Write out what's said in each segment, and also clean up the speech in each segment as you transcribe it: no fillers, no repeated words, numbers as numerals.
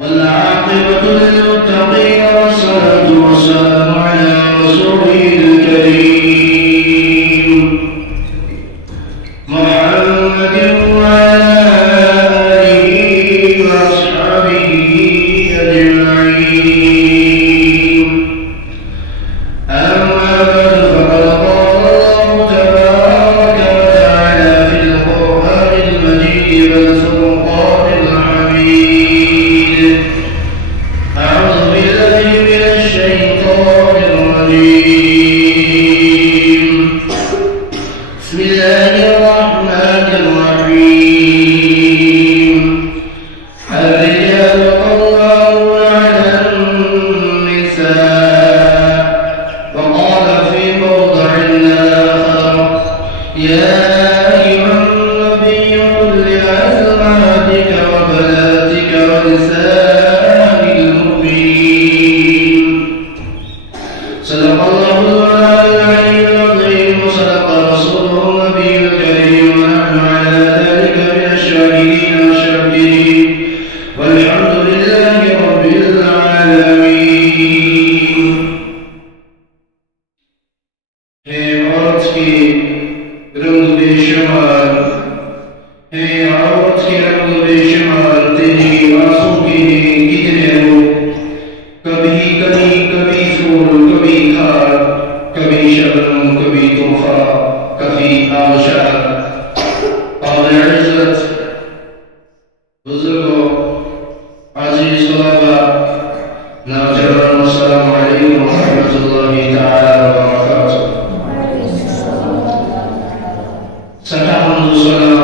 والعاقبة للمتقين والصلاة والسلام على رسوله الكريم محمد وعلى آله وأصحابه أجمعين. أما بعد فقد قال الله تبارك وتعالى في القرآن المجيد والفرقان الحميد. أعوذ بالله من الشيطان الرجيم. بسم الله الرحمن الرحيم. الرجال قوامون على النساء. وقال في موضع آخر يا أيها النبي قل لأزواجك وبناتك ونساء المؤمنين. صدق الله العلي العظيم وصدق رسوله النبي الكريم ونحن على ذلك من الشاهدين والشاكرين والحمد لله رب العالمين. ہے عورت کی رنگ بے شمار، ہے عورت کی رنگ بے شمار، تیری آنسوں کے کتنے ہو، کبھی کبھی کبھی سور، کبھی کھار، کبھی شبنم، کبھی تحفہ، کبھی آبشار. قابل عزت بزرگوں، عزیز طلبہ، نوجوان، السلام علیکم ورحمۃ اللہ تعالی وبرکاتہ. سٹھا حمد و ثنا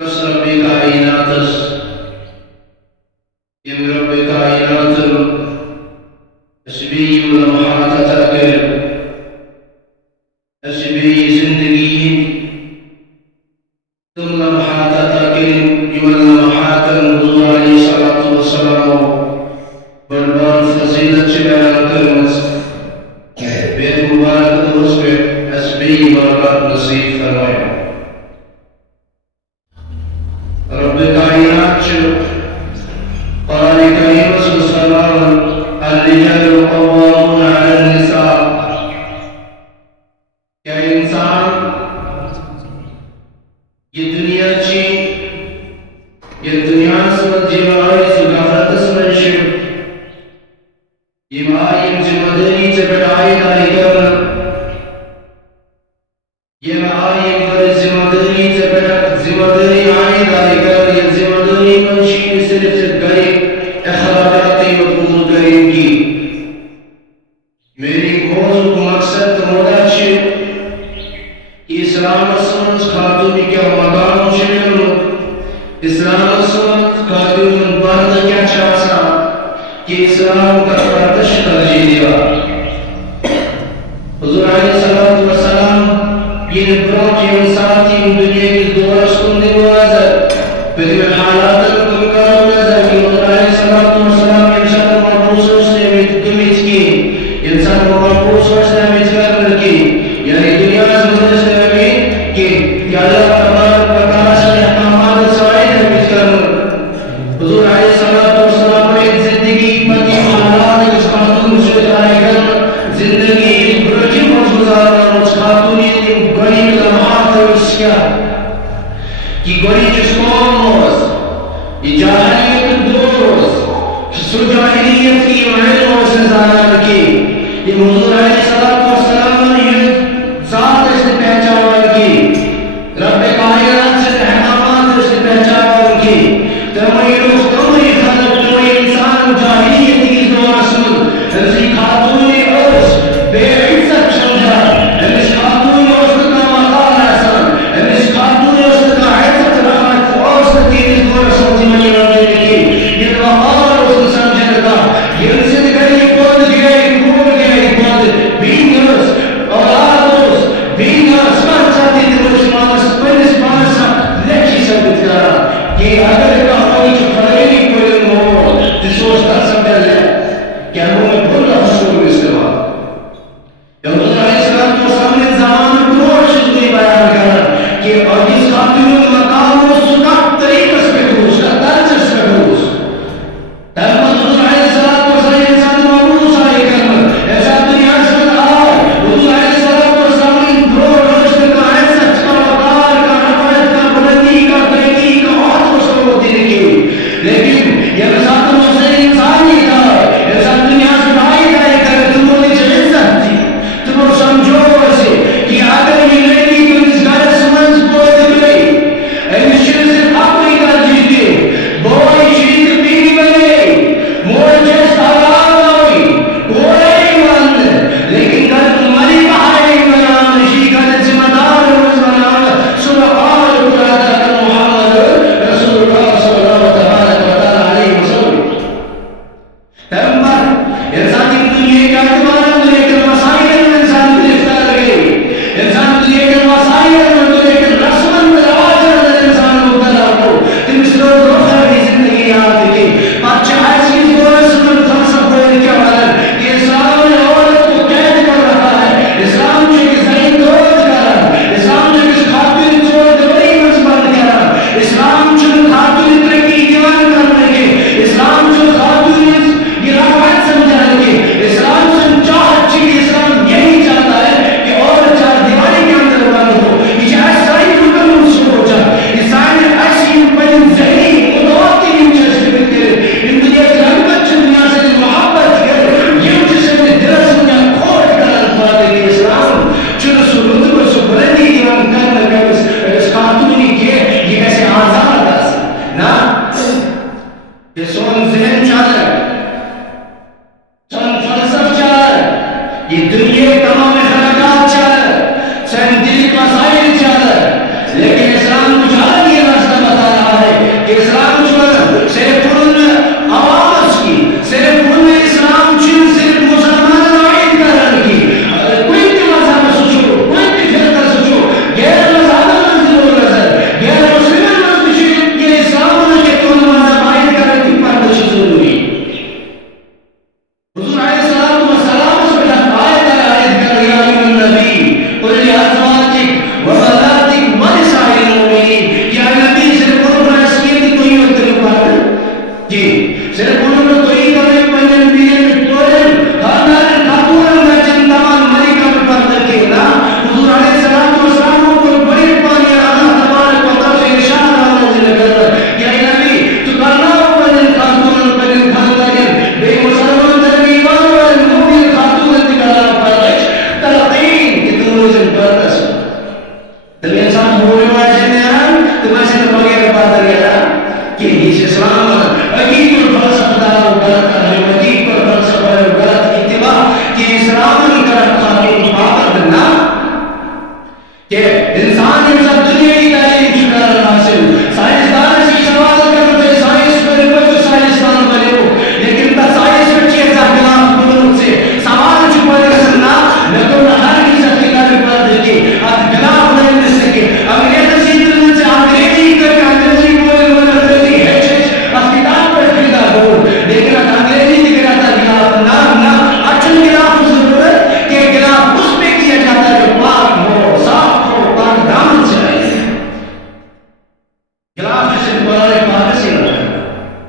کس رب کائنات یم رب کائنات اسبی لمحات تاکر اسبی زندگی تم لمحات تاکر یم لمحات حضور علیہ الصلوۃ والسلام بڑبان فضیلت سے بیان کرنس بیت مبارک دوست پہ اسبی برکات نصیب فرمائے. رب کائنات چھو قرآن کریم صلی اللہ علیہ وسلم الرجال قوامون علی النساء. کیا انسان یہ دنیا چی یہ دنیا سمت جمعائی سگارت سمنشن یہ آئیم جمدنی چپٹائی دائی کرنا یہ آئیم پر جمدنی چپٹائی زمدنی آئی دائی کرنا یہ زمدنی منشین صرف گریب اخراجاتی مقبول کریں گی. میری موضوع مقصد مودا چھے اسلام سمت خاتونی کیا مقام چھے اسلام سمت خاتون بند کیا چاہسا کہ اسلام کا پرتش ترجیح دیا. حضور علیہ السلام یہ برو کی انسان تھی دنیا کی دورش کندی موازر پھر میں حالات المکرم نظر کی حضور علیہ السلام انسان محبوس ہوشنے میں گمت کی انسان محبوس ہوشنے میں اتکر کی یعنی دنیا سے مدرسے میں کہ اللہ تبارک وتعالی سے احکامات سوائد ہے اتکر. حضور علیہ السلام نے زندگی پتی حالات اس خاتون سے دائے کر زندگی برجی موز گزارنا اس خاتونی گوڑی لمحات اس کیا کہ گوڑی جس قوم موز یہ جاہلیت دوز سو جاہلیت کی معلوم اور سزانان کی یہ حضور علیہ السلام نے یہ ذات سے پہچان کی رب کائنات سے احکامات سے پہچان کی تمہیں خلق تمہیں انسان جاہلیت کی دور سن ایسی خاتون عرص بے عزت سمجھا اس خاتون عرص کا مقام حسن اس خاتون عرص کا عزت رفعت عرص کی دور سمجھ منی رہنے کی یہ مقام عرص سمجھے لگا یہ انسان گئی پود گئی پود گئی پود بین عرص اولاد عرص بین عرص پانچاتی دروس مانس پنس پانسا لیکشی ثبت کرا کہ اگر کہا ہوئی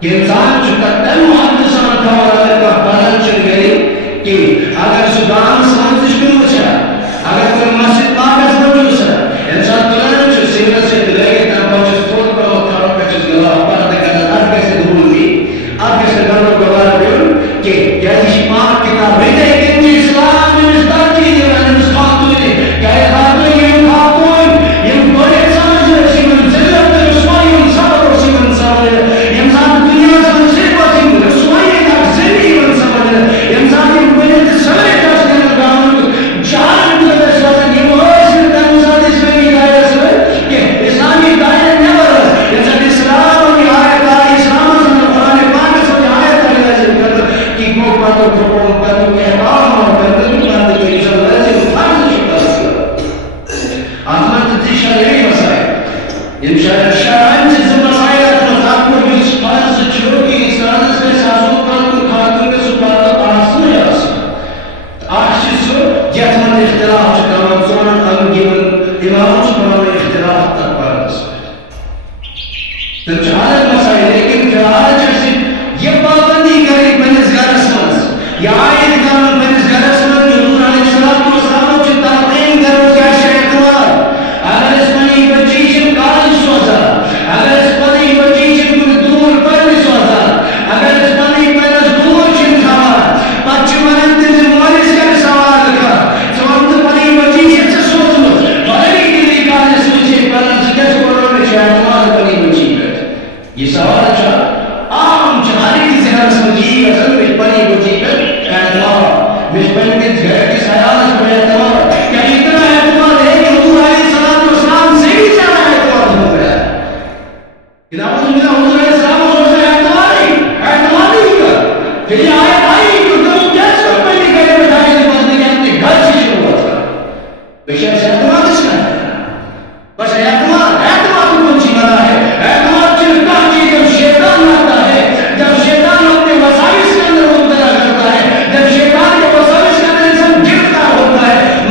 کہ انسان چکتا محدثان کھوار کا بدن چل گئی کہ اگر سدان سمجھ شروع چھا اگر کوئی مسجد پاکس موجود چھا انسان تلان چھو سیرت سے دلائے تا پاچس فوت پر وقتاروں کچھز گلا پرد کرنا اب کیسے دھول بھی اب کیسے گلو گوار بیون کہ یعنی پاک کتاب ہے کہ انجی اسلام میں مستار چیزیں رہنے مسخاتو نے کہ اے خاتون یہ خاتون یہ بڑے سمجھ رسی من ذلت رسوائی من صبر رسی من صبر انسان دنیا سے مصرف ہوتی رسوائی کا ذلی من صبر انسان یہ بڑے صبر کا سکن گاؤں جان بلد سوزن یہ محسن تنسان اس میں بھی دائرہ سے کہ اسلامی دائرہ نیور انسان اسلام اور آیت آئی اسلام سے قرآن پاک سے آیت آئی لازم کرتا کہ گو پاتو کھوڑوں پاتو احرام اور پاتو پاتو کہ انسان لازم فرض شکر آتمت تی شرعی مسائل ان شرعی چیز مسائل اتنا آپ کو اس فرض چھوڑ کی اسلام سے سازو پاتو خاتون کے سپاتو آسن یا آسن آخشی سو جتمن اختلاف چکا منصورن امگیون امام چکا اختلاف تک پارس تو جہالت مسائل لیکن جہالت جیسے یہ پابندی کرے بنس گرس منس یا آئیت کامل بنس گرس منس حضور علیہ السلام چی تلقین کرو کیا شیطوار اگر اس منی بچی چن کالج سوزا اگر اس منی بچی چن کن دور پر سوزا اگر اس منی پہلس دور چن کھوا پچ منن تن سے مورس کر سوال کا سوانت منی بچی چن سے سوز لو بڑی دلی کالج سوچے پہلس کس کرو میں شیطوار منی بچی کر یہ سوال چاہ عام جہاری کی ذہر سمجھی اصل مش پنی بچی کر اعتماد مش پنی کے گھر کی سیاس پر اعتماد کیا اتنا اعتماد ہے کہ حضور علیہ السلام سے بھی زیادہ اعتماد ہو گیا کتاب اس میں حضور علیہ السلام سے اعتماد ہی کر پھر یہ آیت آئی کہ تم کیسے پنی کرے بٹھائے کے پاس کہ اپنے گھر سے شروع ہوتا بشیر سے اعتماد اس کا ہے بس اعتماد کون سی بنا ہے اعتماد صرف کہا کہ جب شیطان آتا ہے جب شیطان اپنے وسائس کے اندر مبتلا کرتا ہے جب شیطان کے وسائس کے اندر انسان گرفتار ہوتا ہے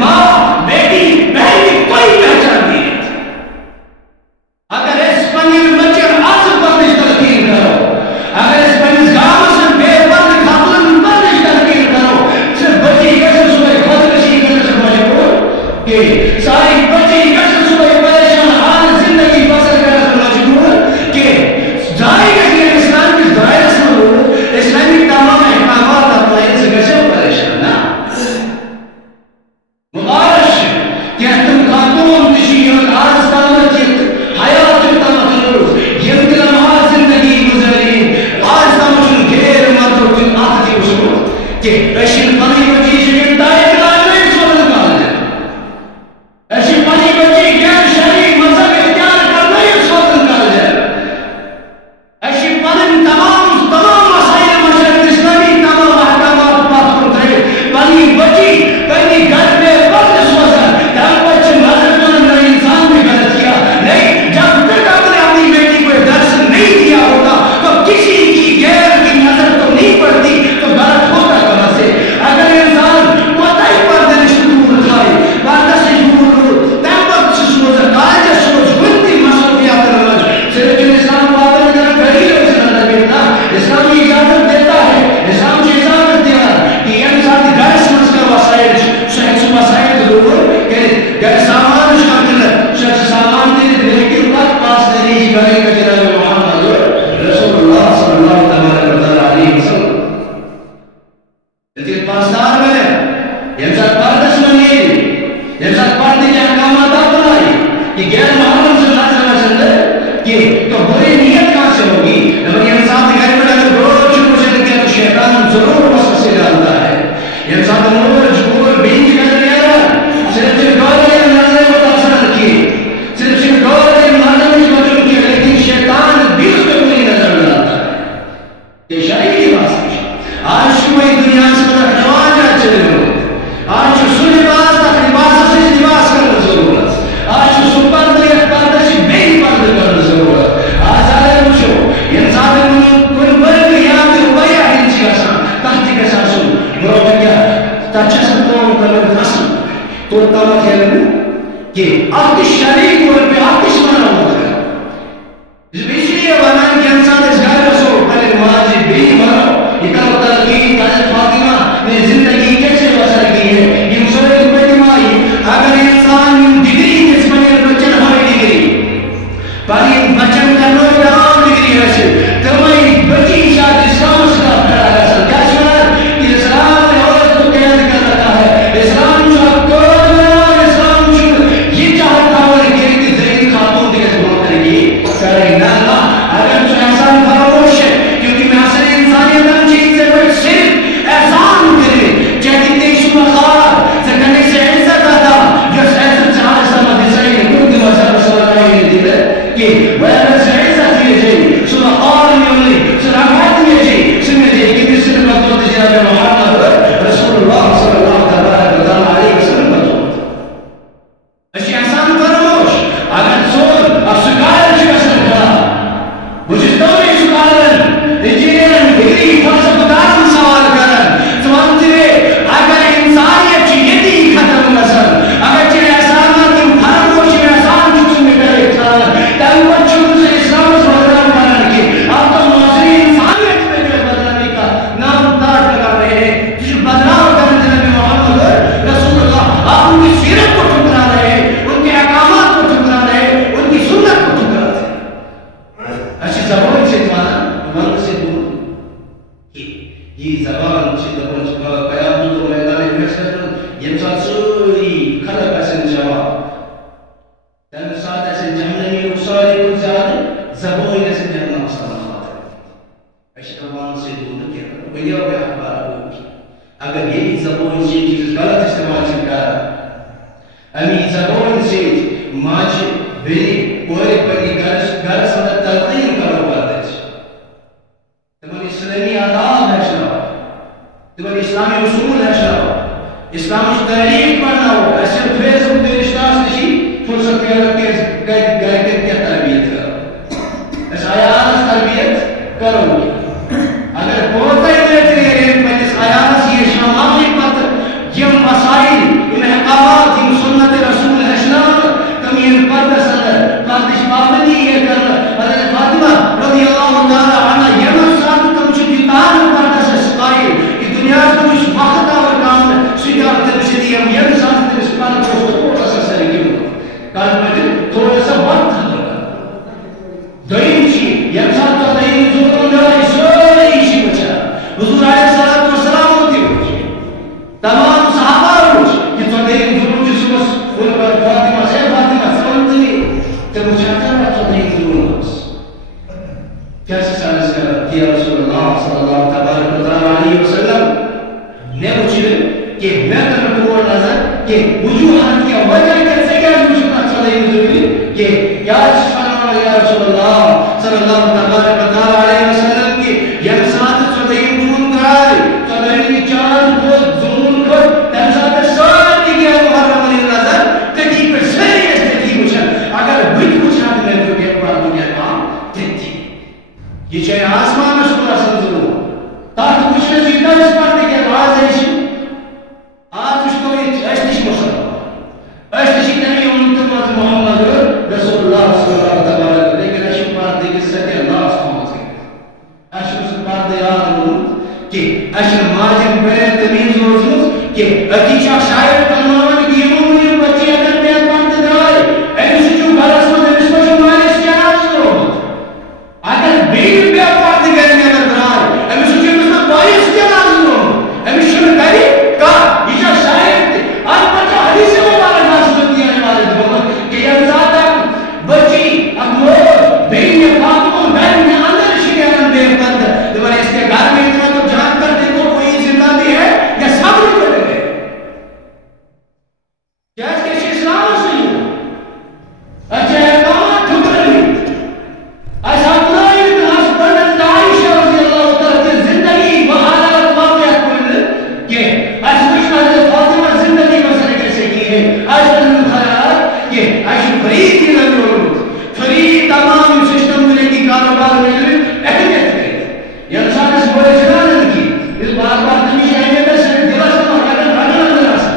یہ زبان قیامت و میدان محشر یم سات سوری خلق اسن جواب تم سات اسن جہنمی ساری کو زیادہ زبان اسن جہنم سلامات اشتبان سے دور کیا بھیا ہوئے اخبار اگر یہی زبان سے چیز غلط استعمال سے کر امی زبان سے ماچ بری پورے پڑی گھر سمجھ تلقین کرو پاتے تمہیں اسلامی آداب ہے شنو تمہیں اسلامی اصول ہے شنو اسلامی تاریخ پڑھنا ہو ایسے فیس بک پہ رشتہ نشی فرصت پہ رکھ کے گئے کے کیا تربیت کرو اس آیات تربیت کرو اگر بہت ہی بہترین میں اس آیات سے یہ شامل پتہ یم مسائل ان احکامات یم سنت رسول اسلام تم یہ پردہ صدر پردش پابندی یہ کرنا حضرت فاطمہ رضی اللہ تعالی عنہ یم ساتھ تم چھ دیتان پردہ سے سکائی یہ دنیا سے اس وقت اور کام سیدھا تم سے یم یم ساتھ تم اس پر تھوڑا سا سرگی کال میں تھوڑا سا وقت دین چی یم ساتھ تو دین ضرور نہ سوئی شی بچا حضور علیہ الصلوۃ والسلام ہوتی ہو تمام صحابہ روز کہ تو دین ضرور جس بس ان پر فاطمہ سے فاطمہ سمجھتی کہ مجھے چاہتا تو دین ضرور بس کیسے سالس کر کہ رسول اللہ صلی اللہ تبارک علیہ وسلم نے مجھے کہ میں تمہیں کو نظر کہ وجوہات کی وجہ کیسے کیا مجھے اچھا دین ضروری کہ یا یا رسول اللہ صلی اللہ تبارک علیہ وسلم کی یہ ساتھ صدیم دون کرائے صدیم چاند کو دون کر تم ساتھ ساتھ کی محرم علی نظر کتی پر سری اس تھی مجھے اگر بھئی کچھ نہ میں تو کہ بڑا دنیا کام دیتی یہ چاہے آسمان میں سکرہ سمجھو تاکہ کچھ نے جیتا اس پر دیکھے راز ہے آج اس کو ایسنش مسلم ایسنشی تنہی امت محمد رسول اللہ صلی اللہ علیہ وسلم لیکن اشک بات دیکھ سکتے اللہ سمجھ گئے اشک بات دے آدھوں کہ اشک ماجم بین تمیز روزنوز کہ اتیچہ شاید تمام کی امومی بچی اگر پہ پانت درائے ایسے جو غلط مند اس کو جو مالش کیا آج رو اگر بین پہ پانت کرنے اگر درائے ایسے جو مثلا بارش کیا آج رو ایسے شروع کری کہا یہ شاید آج بچہ حدیث مبارک ناس بنتی ہے والے دھومت کہ یہ ذات بچی اکمور بین یہ فاطمہ بین میں اندر شکران بے پند دوبارہ اس کے گھر میں اتنا تو جان کر دیکھو کوئی زندہ بھی ہے یا سب بھی کرے گئے کیا اس کے اسلام سے ہی اچھا ہے کام ٹھکر نہیں ایسا اپنائی اتناس پردت عائشہ رضی اللہ تعالیٰ کی زندگی وحالت واقعات کرنے کہ ایسا مشکل فاطمہ زندگی مسئلہ کیسے کی ہے ایسا خیال کہ ایسا فرید کی ضرورت فرید تمام سسٹم دنے کی کاروبار میں اہمیت ہے یہ انسان اس بڑے جنان کی اس بار بار نمی شاہدے میں سے دلہ سے محرکن رجل اندر آسا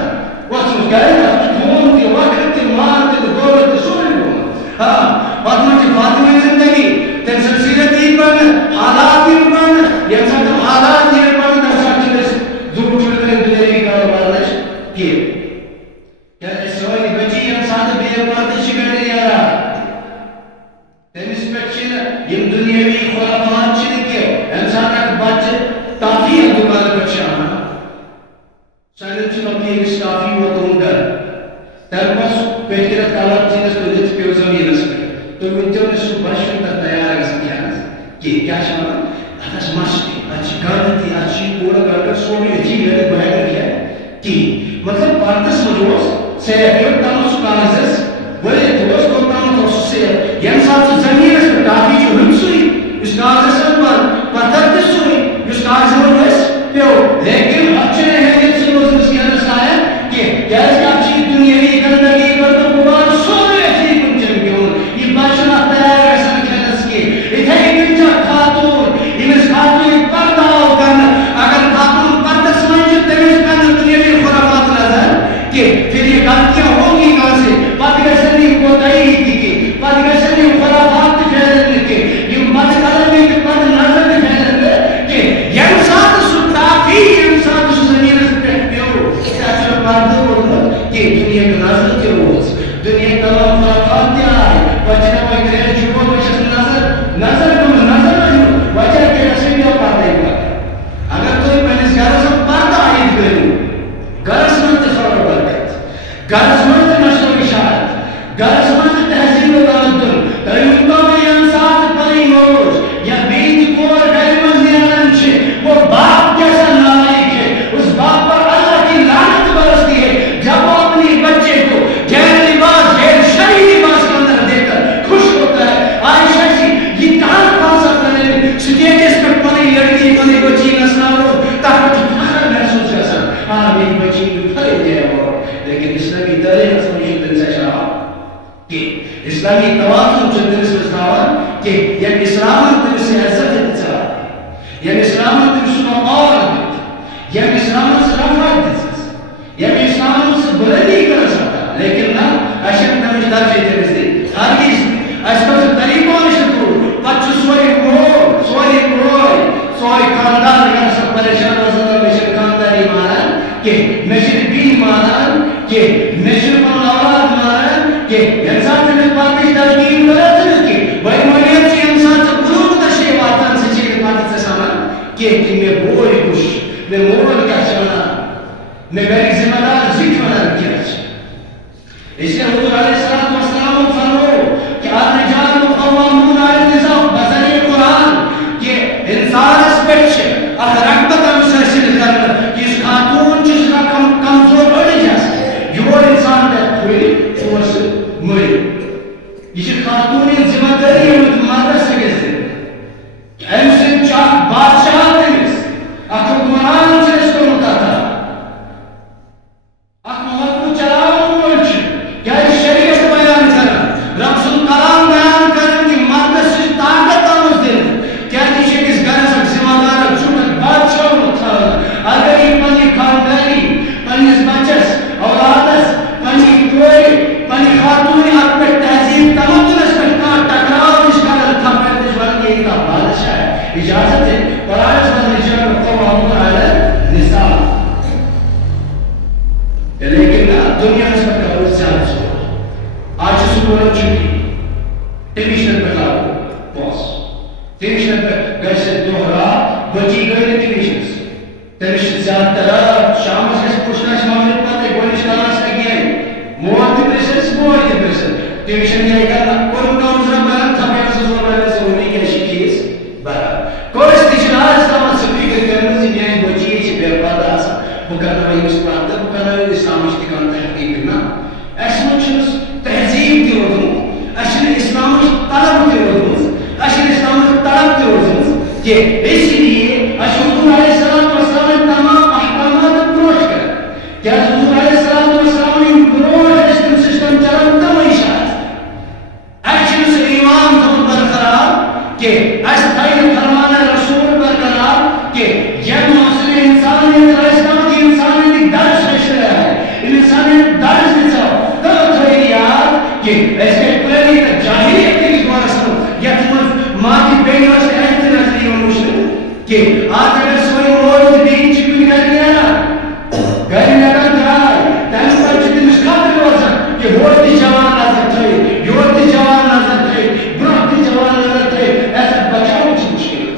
وقت اس گئے خون کے وقت کے مال کے دولت کے سوری کو فاطمہ کی فاطمہ زندگی تن سلسلت ہی پڑھنا حالات ہی پڑھنا یہ انسان تم حالات ہی پڑھنا انسان کی بس ضرور چھوٹے دنے کی کاروبار میں کیے کیا اس سوائی بچی انسان بے پردش کرنے دیا رہا تیمیس پچھن یم دنیاوی خلافات چھن کے انسان ایک بچ تافی دکان پچھانا سائنن چھن اپنی ایک سٹافی وہ تونگر تر پس پہترت کالات چینس کو دیت پیو زمین اس پر تو منتیوں نے سو بشن تا تیار ہے سکیانا کہ کیا شما اتاس ماستی اچھی گاڑتی اچھی پورا گاڑتا سومی اچھی گھر بہن کیا کہ مطلب پارتس مجھوز سے ایک تمس کانزس بڑے دوست کو تمس سے یہ ساتھ زمین اس پر کافی جو ہم سوئی اس کانزس پر پتر سوئی اس کانزس پیو لیکن اچھنے ہیں یہ سے روز اس کی حدث آیا کہ کیسے اچھی دنیاوی گندگی کرتا قرآن سونے اچھی کنچن کیوں یہ بچنا تیار ایسا کہنس کی اتھے کنچا خاتون انس خاتون پردہ ہو کرنا اگر خاتون پردہ سمجھتے تمیز کرنا دنیاوی خرابات نظر کہ پھر یہ غلطیاں ہوں گی کہاں سے پادگشنی کو تائی کی پادگشنی خرابات پھیلنے کے یہ مدکلمی کے پردہ یم اسلام تم سہ مقام یم اسلام رفعت دس یم اسلام بلندی کر سکتا لیکن نہ اشر تمش درجے تمس دی ہرگز اس پر طریقوں نشتو پچ سوئی مور سوئی روئی سوئی خاندان اگر سب پریشان روزہ مشر خاندانی مانن کہ مشر بین مانن کہ مشر پر اولاد مانن کہ انسان تمس پاکش ترکیم کرد کہ بھائی مولیم سے انسان سے بروک تشریح واتن سے چیز پاکش سے سامان کہ میں بوئی کش میں مورل کا چانا میں گری ذمہ دار ذکر بنا کیا اس لیے حضور علیہ السلام فرمو کہ الرجال قوامون علی النساء بذریعہ قرآن کہ انسان اس پیچھے رغبت مسلسل کرنا کہ اس خاتون جس کا کمزور بڑھ جاسے یہ انسان تک ہوئی فورس مری یہ خاتون ذمہ داری ہے مدد سے گزرے ایم سے چاک بادشاہ تمس اکھ حکمران سے اس کو متا تھا اکھ محکم چلاؤں ملچ کیا اس شریعت بیان کرنا رب سن کلام بیان کرنا کہ مرد سے طاقت آموز دینا کیا کسی کس گھر سے ذمہ دار چھوٹک بادشاہ ہوتا اگر یہ پنی خاندانی پنی بچس اولادس پنی کوئی پنی خاتون حق پر تہذیب تمدنس پر کان ٹکراؤ اس کا تھا پہلے جوان یہ کا بادشاہ ہے اجازت ہے قرآن سے رجال قوامون علی النساء لیکن دنیا اس پر قبول زیادہ سو آج سکول چھٹی ٹیمیشن پر لاؤ پاس ٹیمیشن پر گھر سے دوہرا بچی گئی ٹیمیشن ٹیمیشن زیادہ تر شام سے پوچھنا شامل پاتے گولیش کانا سے گیا ہے موت ڈپریشن موت ڈپریشن ٹیمیشن یہ کرنا کوئی کام زرا بیان تھا میں سے زور رہے سے ہونے کی شکیز برا کوئی استشراء اسلام سپیکر کرنے سے بیان بچی ہے بے پردہ آسا بکرنا بھائی مسلمان تھا بکرنا بھائی اسلام اشتکان تحقیق نا ایسا مجھے تہذیب کی وردن اشن اسلام طلب کی وردن اشن اسلام طلب کی وردن کہ اسی لیے حضور علیہ السلام تمام احکامات پروش کر کیا حضور علیہ السلام ان پروش سسٹم چلن تم اشارت ایکشن سے ایمان تم برقرار کہ اس تھائن فرمان رسول برقرار کہ یہ محسن انسانیت اسلام کی انسانیت درس رشتہ ہے انسانیت درس نچاؤ تو تھوڑی یاد کہ ایسے پرانی تک جاہلیت کی دوارا سنو یا تمہیں ماں کی بیٹیوں سے ایسے نظری ہو مشکل کہ آج اگر سوئی موت دین چکل کر لیا نا گھر لگا جائے تین پر چکل مشکل روزا کہ ہوتی جوان نظر تھے یورتی جوان نظر تھے برہتی جوان نظر تھے ایسا بچاؤ چی مشکل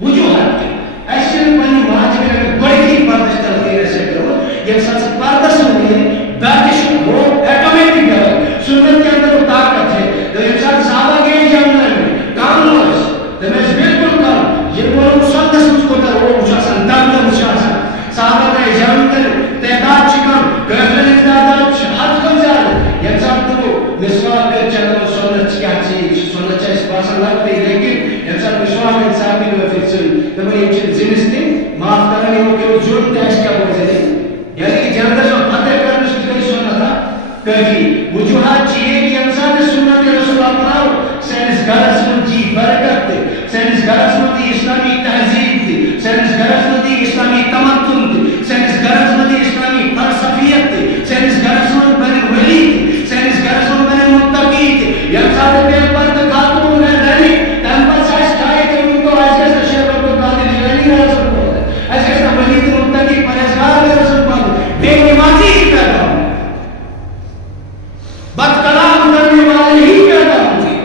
وجوہات کے ایسے پانی ماج میں اگر بڑی ہی پردش تلتے رہے کرو یہ ساتھ سے پردش ہوئی بیتش وہ ایٹومیٹک ہے سنت کے اندر وہ طاقت ہے تو انسان صحابہ کے جاننے میں کام ہوئے تو میں بالکل کام یہ بولو مسلس مجھ کو تر وہ مشاہسن دردہ مشاہسن صحابہ کا جاننے تعداد چکم گرفل تعداد حد کم زیادہ یہ انسان تو مسواق کر چلو سنت کیا چیز سنت چاہیے اس پاسا لگتے لیکن انسان مسواق انسان بھی لوگ فکسن تو میں یہ چیز زمستی معاف کرنے ہو کہ وہ جرم تیش کیا بولتے ہیں یعنی کہ جانتا جو فتح کرنے سے کوئی سننا تھا کبھی وجوہات چاہیے کہ انسان سنت رسول اپناؤ سینس گرس مندی برکت دے سینس گرس مندی اسلامی تہذیب دے سینس گرس مندی اسلامی تمدن دے سینس گرس مندی اسلامی فلسفیت دے سینس گرس مند بن ولی دے سینس گرس مند بن متقی دے یا ساتھ پہ پرد خاتون ہے رہی تم پر سائز کھائے کہ ان کو ایسے سے شیخ کو قادر جلانی رسول پہنے ایسے سے ولی دے متقی پرہزگار رسول پہنے بے نمازی ہی پیدا ہوں بد کلام کرنے والے ہی پیدا ہوں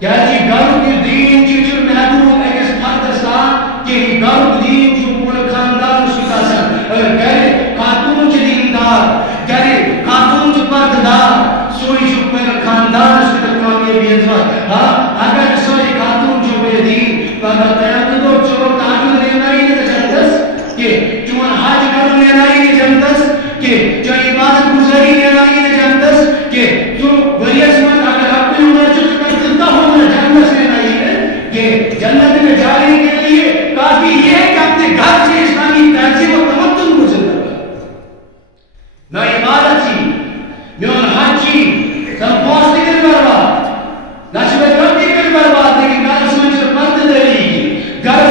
کیا جی گرم کی دین کی جو محبوب ایک اس پاکستان کہ گرم دین جو پورے خاندان شکا سن اگر کہے خاتون کی دیندار کہے خاتون کی پرددار سوئی جو پورے خاندان اس کے کامیے بھی انزوار ہاں اگر سوئی خاتون جو بے دین پردہ تیار تو چور تاجر لینا ہی نہیں جانتس کہ چون حاج کرن لینا ہی نہیں جانتس کہ جو عبادت گزاری لینا ہی نہیں جانتس کہ جو وریس من اگر اپنی عمر جو کرتا ہونا جانتس لینا ہی ہے کہ جنت میں جانے کے لیے کافی یہ ہے کہ اپنے گھر سے اسلامی تہذیب و تمدن کو زندہ میں عبادت ہی میں ان حج ہی سب پوسٹ کر برباد نشبہ کرتی کر برباد لیکن گھر سمجھ سے پرد دے گی گھر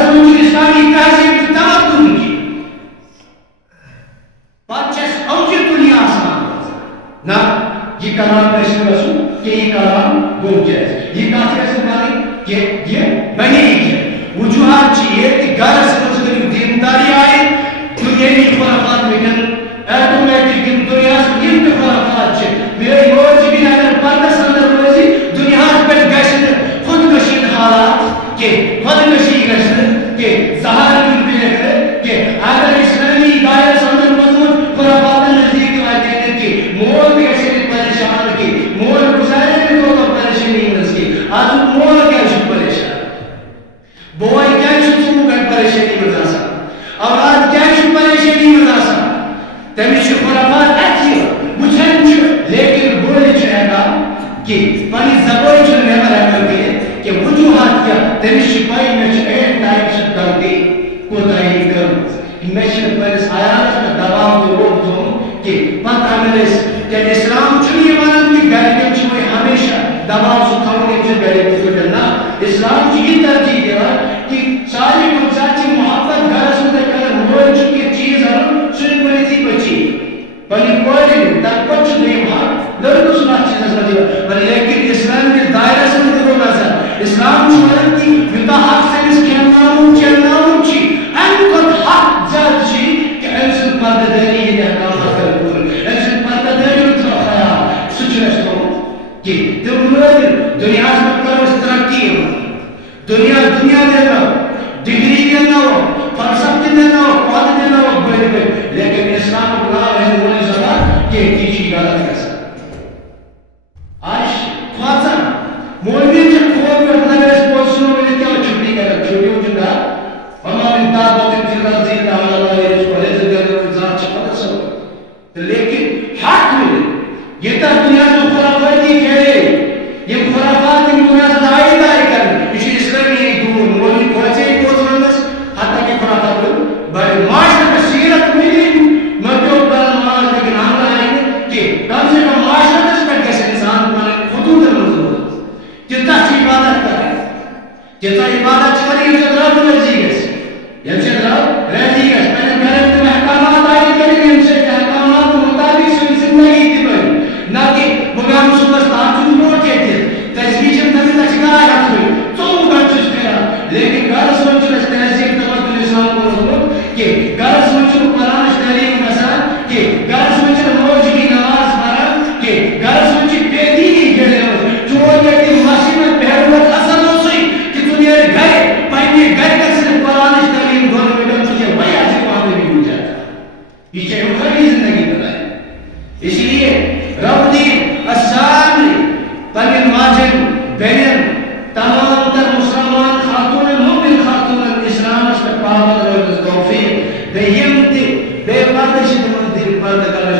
پریشانی میں آسان اولاد کیا پریشانی میں آسان تمہیں خرافات اچھی وچھن لیکن بولنے چاہیے کہ پانی زبان چھ نمبر ہے کہ وجوہات کیا تمہیں شپائی میں ایک ٹائپ سے غلطی کوتاہی کروں میں پنس عیالس میں دباؤ تو روک دوں کہ پتہ ملے کہ اسلام چھ ونان کہ گھر کے ہمیشہ دباؤ سے تھوڑے چھ گھر کے نا اسلام یہ ترجیح دیا کہ ساری کمزاتی محبت گھر سے کر مول چکی چیز سن بنی تھی بچی بنی کوئی تک کچھ نہیں وہاں لڑکوں سنا چیز نظر لیکن اسلام کے دائرہ سے دیکھو نظر اسلام چھوڑن کی یوتا حق سے اس کے ناموں چی ان کو حق زیاد چی کہ انسان پردداری یہ احکامات کر پور انسان پردداری اتنا خیال سچنس کو کہ دنیا سے کرو اس ترقی دنیا دینا ڈگری دینا ہو فلسفہ دینا ہو قوت دینا ہو بڑے بڑے لیکن اسلام کو بلا رہے بولے سکتا کہ تیجی غلط کر سکتا آج خواصا مولوی جب خوب میں اپنا اس پوزیشن میں کیا چھٹی کر چھوٹیوں جنگا وما من دابت فی الارض الا علی اللہ رزقها ورزق ذات چھپا سب لیکن حق ملے یہ تا دنیا جو خرافاتی کہے یہ خرافات کی دنیا سے دائی کرنے اسی اسلامی ایک دور مولوی پہنچے ہی پوزیشن حتی کہ خرافات کو بڑے معاشرے میں سیرت ملی مرکب پر نماز لیکن ہم رہے ہیں کہ کم سے کم معاشرے میں کیسے انسان بنے خطوط المنظور جتا سی عبادت کرے جتا عبادت چھوڑی جتا رب رضی گئے یم سے رب رضی گئے میں نے گھر میں احکامات آئی کریں یم سے احکامات مطابق سے زندگی دی بڑی نہ کہ بگام صبح تاجد موٹ کے تھے تجویز تمہیں تشکار حق ہوئی تو گھنچس کرا لیکن گھر سوچ رہے تحصیل تمہت اسلام کو حضور کہ گھر سوچ رہے قرآن تعلیم مثلا کہ گھر سوچ رہے موج کی نماز پڑھا کہ گھر سوچ رہے پیدی کی گلے ہو چور یہ کہ ماشی میں پہلوت اصل ہو سوئی کہ تمہیں گھر پہنے گھر کا صرف قرآن تعلیم دونوں میں ڈن تجھے وہی آج وہاں میں بھی ہو جاتا یہ چاہے وہ گھر زندگی بتائے اس لیے رب دین السلام پنن ماجن بہن تمام تر مسلمان خاتون مومن خاتون اسلام اس میں پابند رہے توفیق بے یم تی بے پردہ شدہ من دل پردہ کرنے